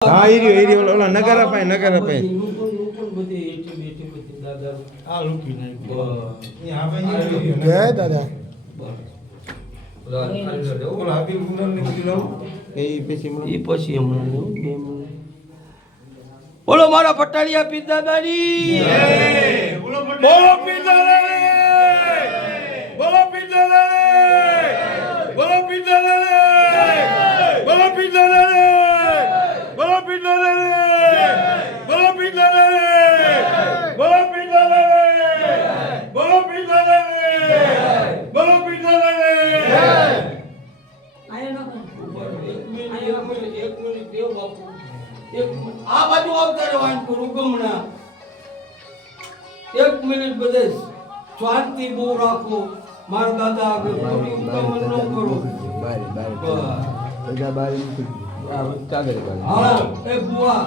હા ઈરી ઓલા નગર અપાય આ લૂકી જય દાદા બોલો મારા પટારિયા પીર દાદાની બોલો પીર દાદાની બોલો પીર દાદાની બોલો પીર દાદાની બોલો પીર દાદાની બોલો પીર દાદાની બોલો પીર દાદાની બોલો પીર દાદાની બોલો પીર દાદાની બોલો પીર દાદાની એક મિનિટ દેવ બાપુ આ બાજુ આવતા રહેવાનું કરું ગમણા એક મિનિટ બધે શાંતિ બહુ રાખો મારા દાદા આગળ થોડી ઉતાવળ ન કરો હા એ બુઆ